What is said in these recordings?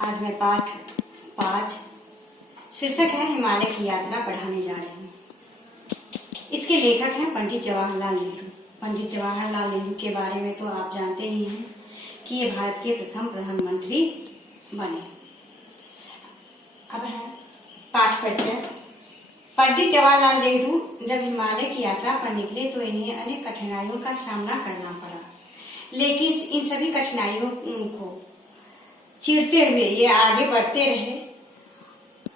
आज मैं पाठ 5 शीर्षक है हिमालय की यात्रा पढ़ाने जा रही हूँ। इसके लेखक हैं पंडित जवाहरलाल नेहरू। पंडित जवाहरलाल नेहरू के बारे में तो आप जानते ही हैं कि ये भारत के प्रथम प्रधानमंत्री बने। अब है पाठ परिचय। पंडित जवाहरलाल नेहरू जब हिमालय की यात्रा पर निकले तो इन्हें अनेक कठिनाइयों का सामना करना पड़ा, लेकिन इन सभी कठिनाइयों को चीरते हुए ये आगे बढ़ते रहे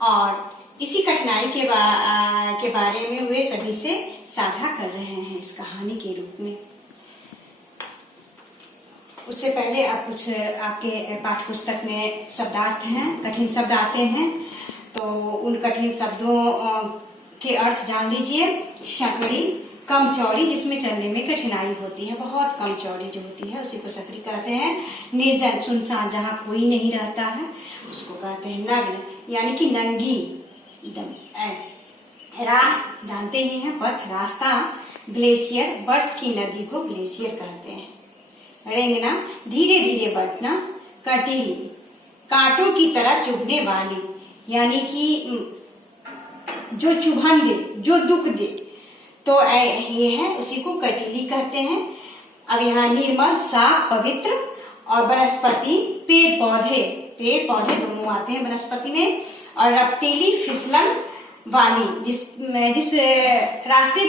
और इसी कठिनाई के बारे में वे सभी से साझा कर रहे हैं इस कहानी के रूप में। उससे पहले अब कुछ आपके पाठ्य पुस्तक में शब्दार्थ हैं, कठिन शब्द आते हैं, तो उन कठिन शब्दों के अर्थ जान लीजिए। सकड़ी, कम चौड़ी, जिसमें चलने में कठिनाई होती है, बहुत कम चौड़ी जो होती है उसी को सकड़ी कहते हैं। निर्जन, सुनसान, जहाँ कोई नहीं रहता है उसको कहते हैं नग्न, यानी कि नंगी। राह जानते ही हैं, पथ, रास्ता। ग्लेशियर, बर्फ की नदी को ग्लेशियर कहते हैं। रेंगना, धीरे धीरे बढ़ना। कटीली, कांटों की तरह चुभने वाली, यानी कि जो चुभन दे, जो दुख दे, तो ये है, उसी को कटीली कहते हैं। अब यहाँ निर्मल, साफ, पवित्र। और वनस्पति, पेड़ पौधे दोनों आते हैं वनस्पति में। और रपटीली, फिसलन वाली, जिस रास्ते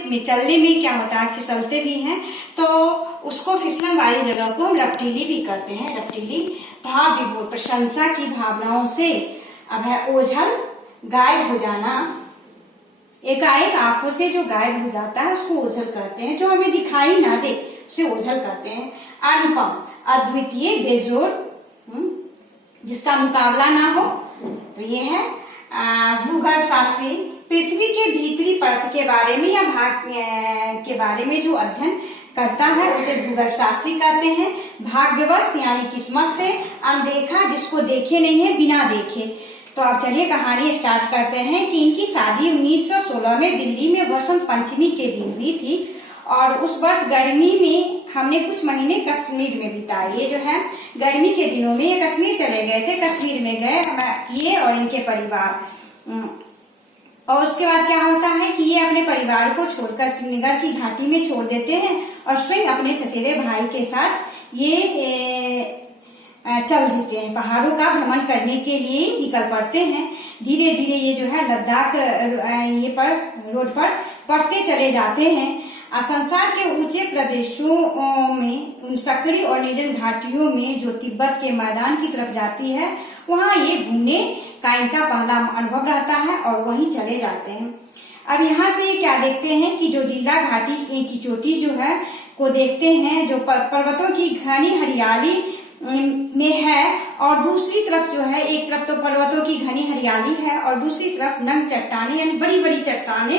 में चलने में क्या होता है, फिसलते भी हैं, तो उसको फिसलन वाली जगह को हम रपटीली भी कहते हैं। रपटीली, भाव विभोर, प्रशंसा की भावनाओं से। अब है ओझल, गायब हो जाना, एकाएक आंखों से जो गायब हो जाता है उसको ओझल कहते हैं, जो हमें दिखाई ना दे उसे ओझल कहते हैं। अनुपम, अद्वितीय, बेजोड़, जिसका मुकाबला ना हो, तो ये है। भूगर्भ शास्त्री, पृथ्वी के भीतरी परत के बारे में या भाग के बारे में जो अध्ययन करता है उसे भूगर्भ शास्त्री कहते हैं। भाग्यवश, यानी किस्मत से। अनदेखा, जिसको देखे नहीं है, बिना देखे। तो अब चलिए कहानी स्टार्ट करते हैं कि इनकी शादी 1916 में दिल्ली में वसंत पंचमी के दिन हुई थी और उस वर्ष गर्मी में हमने कुछ महीने कश्मीर में बिताए। ये जो है गर्मी के दिनों में ये कश्मीर चले गए थे। कश्मीर में गए ये और इनके परिवार। और उसके बाद क्या होता है कि ये अपने परिवार को छोड़कर श्रीनगर की घाटी में छोड़ देते हैं और स्वयं अपने चचेरे भाई के साथ ये चल देते हैं। पहाड़ों का भ्रमण करने के लिए निकल पड़ते हैं। धीरे धीरे ये जो है लद्दाख रोड पर बढ़ते चले जाते हैं। संसार के ऊंचे प्रदेशों में, उन सकड़ी और निर्जन घाटियों में जो तिब्बत के मैदान की तरफ जाती है, वहाँ ये घूमने का इनका पहला अनुभव रहता है और वहीं चले जाते हैं। अब यहाँ से ये क्या देखते हैं कि जो जिला घाटी की चोटी जो है को देखते हैं, जो पर्वतों की घनी हरियाली में है, और दूसरी तरफ जो है, एक तरफ तो पर्वतों की घनी हरियाली है और दूसरी तरफ नंग चट्टाने, यानी बड़ी बड़ी चट्टाने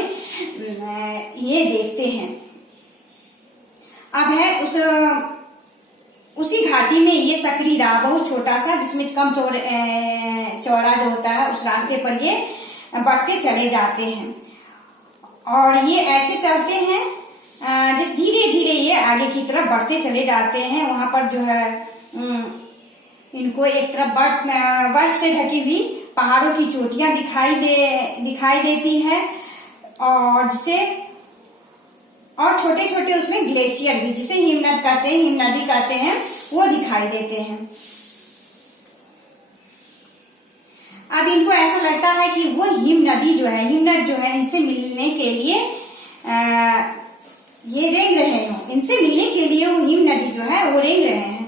ये देखते हैं। अब है उसी घाटी में ये सकरी राह, बहुत छोटा सा, जिसमें कम चौड़ा जो होता है, उस रास्ते पर ये बढ़ते चले जाते हैं। और ये ऐसे चलते हैं जिस धीरे धीरे ये आगे की तरफ बढ़ते चले जाते हैं। वहां पर जो है इनको एक तरफ बर्फ से ढकी हुई पहाड़ों की चोटियां दिखाई देती है और छोटे छोटे उसमें ग्लेशियर भी, जिसे हिमनद कहते हैं, हिमनदी कहते हैं, वो दिखाई देते हैं। अब इनको ऐसा लगता है कि वो हिमनद जो है इनसे मिलने के लिए ये रेंग रहे हो, इनसे मिलने के लिए वो हिमनदी जो है वो रेंग रहे हैं।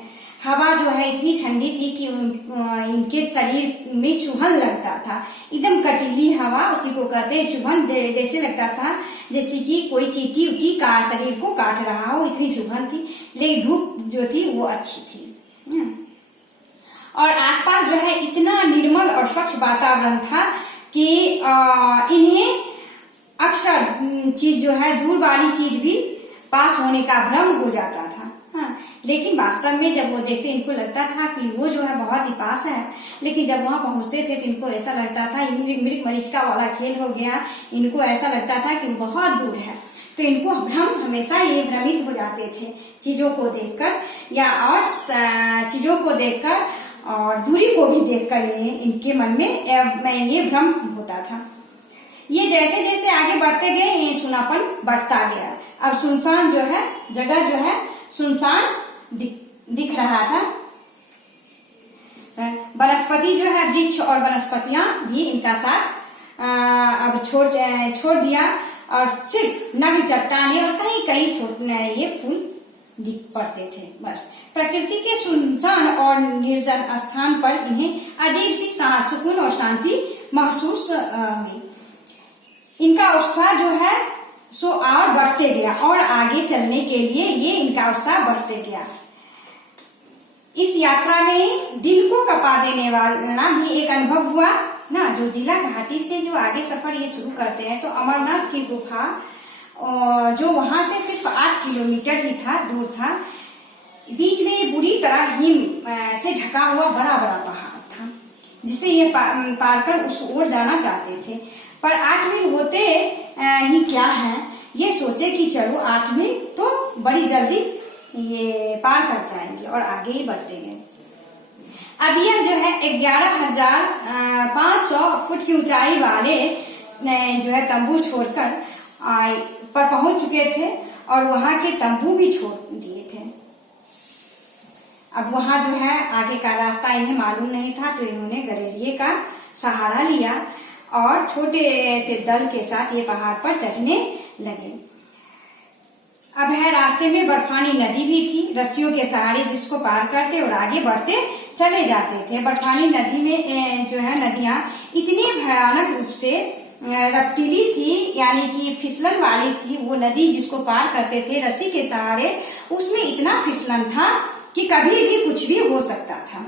हवा जो है इतनी ठंडी थी कि इनके शरीर में चुभन लगता था। एकदम कटीली हवा, उसी को कहते हैं चुभन। जैसे लगता था जैसे कि कोई चींटी उटी का शरीर को काट रहा हो, इतनी चुभन थी। लेकिन धूप जो थी वो अच्छी थी और आसपास जो है इतना निर्मल और स्वच्छ वातावरण था कि इन्हें अक्सर चीज जो है, दूर वाली चीज भी पास होने का भ्रम हो जाता था। लेकिन वास्तव में जब वो देखते, इनको लगता था कि वो जो है बहुत ही पास है, लेकिन जब वहां पहुंचते थे तो इनको ऐसा लगता था, मृग मरीचिका वाला खेल हो गया। इनको ऐसा लगता था कि वो बहुत दूर है। तो इनको भ्रम, हमेशा ये भ्रमित हो जाते थे चीजों को देखकर, या और चीजों को देखकर और दूरी को भी देखकर इनके मन में ये भ्रम होता था। ये जैसे जैसे आगे बढ़ते गए ये सुनापन बढ़ता गया। अब सुनसान जो है जगह जो है सुनसान दिख रहा था। वनस्पति जो है, वृक्ष और वनस्पतियां भी इनका साथ अब छोड़ दिया और सिर्फ नग्न चट्टाने और कहीं कहीं ये फूल दिख पड़ते थे। बस प्रकृति के सुनसान और निर्जन स्थान पर इन्हें अजीब सी सुकून और शांति महसूस हुई। इनका उत्साह जो है सो और बढ़ते गया और आगे चलने के लिए ये इनका उत्साह बढ़ते गया। इस यात्रा में दिल को कपा देने वाला भी एक अनुभव हुआ ना। जो जिला घाटी से जो आगे सफर ये शुरू करते हैं तो अमरनाथ की गुफा जो वहां से सिर्फ 8 किलोमीटर ही था, दूर था। बीच में बुरी तरह हिम से ढका हुआ बड़ा बड़ा पहाड़ था जिसे ये पार कर उस ओर जाना चाहते थे। पर 8 मील होते ही क्या है, ये सोचे कि चलो 8 मील तो बड़ी जल्दी ये पार कर जाएंगे और आगे ही बढ़ते गए। अब यह जो है 11,500 फुट की ऊंचाई वाले जो है तंबू छोड़कर पर पहुंच चुके थे और वहां के तंबू भी छोड़ दिए थे। अब वहां जो है आगे का रास्ता इन्हें मालूम नहीं था, तो इन्होंने गड़ेरिये का सहारा लिया और छोटे से दल के साथ ये पहाड़ पर चढ़ने लगे। अब है रास्ते में बर्फानी नदी भी थी, रस्सियों के सहारे जिसको पार करते और आगे बढ़ते चले जाते थे। बर्फानी नदी में जो है नदियां इतनी भयानक रूप से रपटीली थी, यानी कि फिसलन वाली थी। वो नदी जिसको पार करते थे रस्सी के सहारे, उसमें इतना फिसलन था कि कभी भी कुछ भी हो सकता था।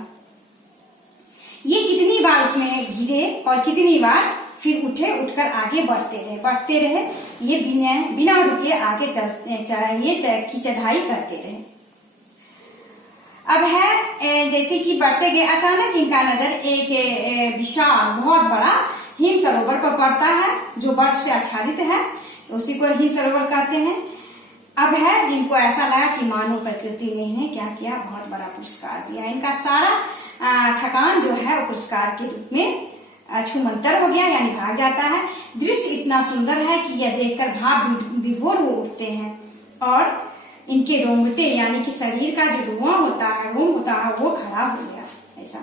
ये कितनी बार उसमें गिरे और कितनी बार फिर उठकर आगे बढ़ते रहे। ये बिना रुके आगे की चढ़ाई करते रहे। अब है जैसे कि बढ़ते गए, अचानक इनका नजर एक विशाल बहुत बड़ा हिम सरोवर पर पड़ता है जो बर्फ से आच्छादित है, उसी को हिम सरोवर कहते हैं। अब है जिनको ऐसा लगा कि मानो प्रकृति ने इन्हें क्या किया, बहुत बड़ा पुरस्कार दिया। इनका सारा थकान जो है वो पुरस्कार के रूप में छूमंतर हो गया, यानी भाग जाता है। दृश्य इतना सुंदर है कि यह देखकर भाव विभोर हो उठते हैं और इनके रोंगटे यानी कि शरीर का जो रोम होता है वो खड़ा हो गया। ऐसा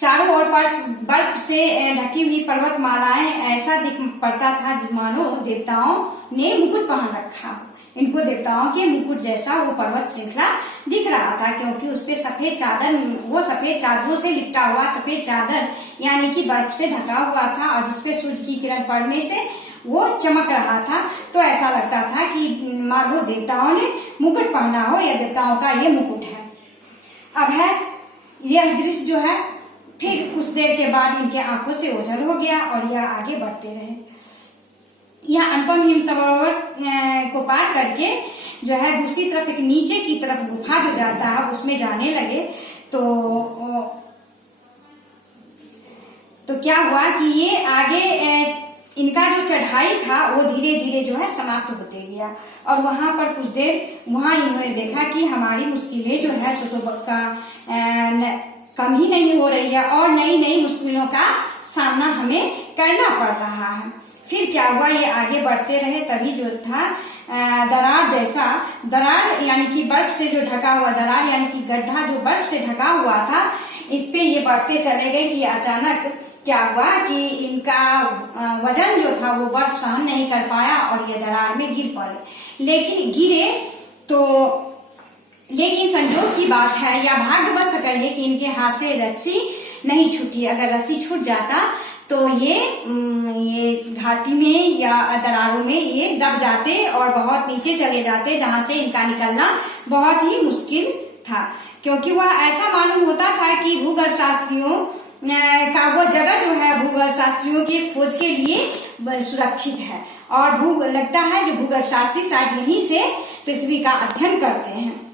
चारों ओर बर्फ से ढकी हुई पर्वतमालाएं ऐसा दिख पड़ता था मानो देवताओं ने मुकुट पहन रखा। इनको देवताओं के मुकुट जैसा वो पर्वत श्रृंखला दिख रहा था, क्योंकि उसपे सफेद चादरों से लिपटा हुआ सफेद चादर यानी कि बर्फ से ढका हुआ था और जिसपे सूरज की किरण पड़ने से वो चमक रहा था। तो ऐसा लगता था कि मानो देवताओं ने मुकुट पहना हो या देवताओं का ये मुकुट है। अब है यह दृश्य जो है फिर कुछ देर के बाद इनके आंखों से ओझल हो गया और यह आगे बढ़ते रहे। यह अनुपम हिम सरोवर को पार करके जो है दूसरी तरफ एक नीचे की तरफ गुफा जो जाता है उसमें जाने लगे। तो क्या हुआ कि ये आगे इनका जो चढ़ाई था वो धीरे धीरे जो है समाप्त होते गया और वहां पर कुछ देर वहां इन्होंने देखा कि हमारी मुश्किलें जो है सो तो कम ही नहीं हो रही है और नई नई मुश्किलों का सामना हमें करना पड़ रहा है। फिर क्या हुआ, ये आगे बढ़ते रहे, तभी जो था दरार यानी कि बर्फ से जो ढका हुआ दरार यानी कि गड्ढा जो बर्फ से ढका हुआ था, इस पे ये बढ़ते चले गए कि अचानक क्या हुआ कि इनका वजन जो था वो बर्फ सहन नहीं कर पाया और ये दरार में गिर पड़े। लेकिन संयोग की बात है या भाग्यवश कहिए कि इनके हाथ से रस्सी नहीं छूटी। अगर रस्सी छूट जाता तो ये घाटी में या दरारों में ये दब जाते और बहुत नीचे चले जाते, जहां से इनका निकलना बहुत ही मुश्किल था, क्योंकि वह ऐसा मालूम होता था कि भूगर्भ शास्त्रियों का वो जगह जो है भूगर्भ शास्त्रियों की खोज के लिए सुरक्षित है और लगता है जो भूगर्भ शास्त्री शायद यहीं से पृथ्वी का अध्ययन करते हैं।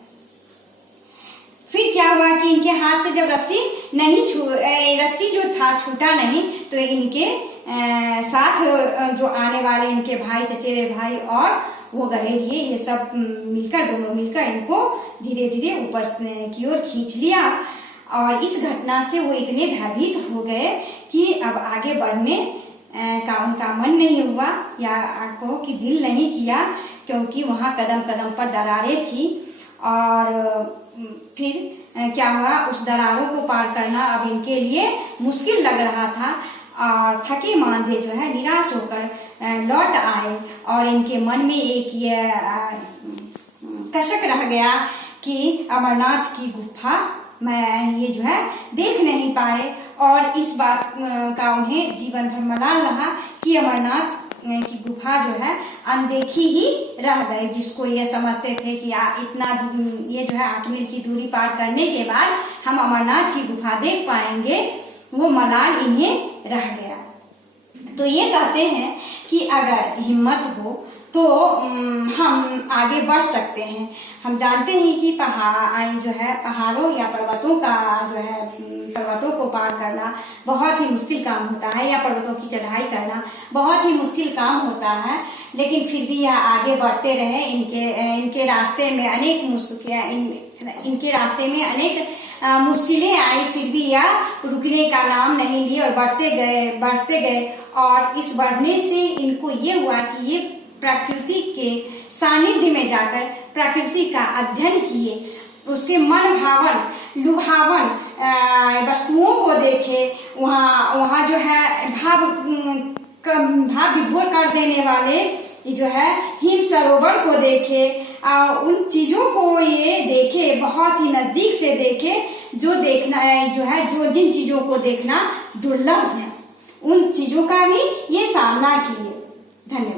फिर क्या हुआ कि इनके हाथ से जब रस्सी जो था छूटा नहीं तो इनके साथ जो आने वाले इनके भाई, चचेरे भाई और वो गलेरिए, ये सब दोनों मिलकर इनको धीरे धीरे ऊपर की ओर खींच लिया। और इस घटना से वो इतने भयभीत हो गए कि अब आगे बढ़ने का उनका मन नहीं हुआ, या कहो कि दिल नहीं किया, क्योंकि वहां कदम कदम पर दरारें थी। और फिर क्या हुआ, उस दरारों को पार करना अब इनके लिए मुश्किल लग रहा था। और थके मांदे जो है निराश होकर लौट आए, और इनके मन में एक ये कसक रह गया कि अमरनाथ की गुफा मैं ये जो है देख नहीं पाए। और इस बात का उन्हें जीवन भर मलाल रहा कि अमरनाथ की गुफा जो है अनदेखी ही रह गई, जिसको ये समझते थे कि इतना ये जो है 8 मील की दूरी पार करने के बाद हम अमरनाथ की गुफा देख पाएंगे, वो मलाल इन्हें रह गया। तो ये कहते हैं कि अगर हिम्मत हो तो हम आगे बढ़ सकते हैं। हम जानते हैं कि पहाड़ों या पर्वतों का जो है पर्वतों को पार करना बहुत ही मुश्किल काम होता है, या पर्वतों की चढ़ाई करना बहुत ही मुश्किल काम होता है। लेकिन फिर भी यह आगे बढ़ते रहे। इनके रास्ते में अनेक मुश्किलें आई, फिर भी यह रुकने का नाम नहीं लिए और बढ़ते गए। और इस बढ़ने से इनको ये हुआ कि ये प्रकृति के सानिध्य में जाकर प्रकृति का अध्ययन किए, उसके मन भावन लुभावन वस्तुओं को देखे, वहाँ जो है भाव विभोर कर देने वाले जो है हिम सरोवर को देखे, उन चीजों को ये देखे, बहुत ही नजदीक से देखे, जो देखना है जो जिन चीजों को देखना दुर्लभ है, उन चीजों का भी ये सामना किए। धन्यवाद।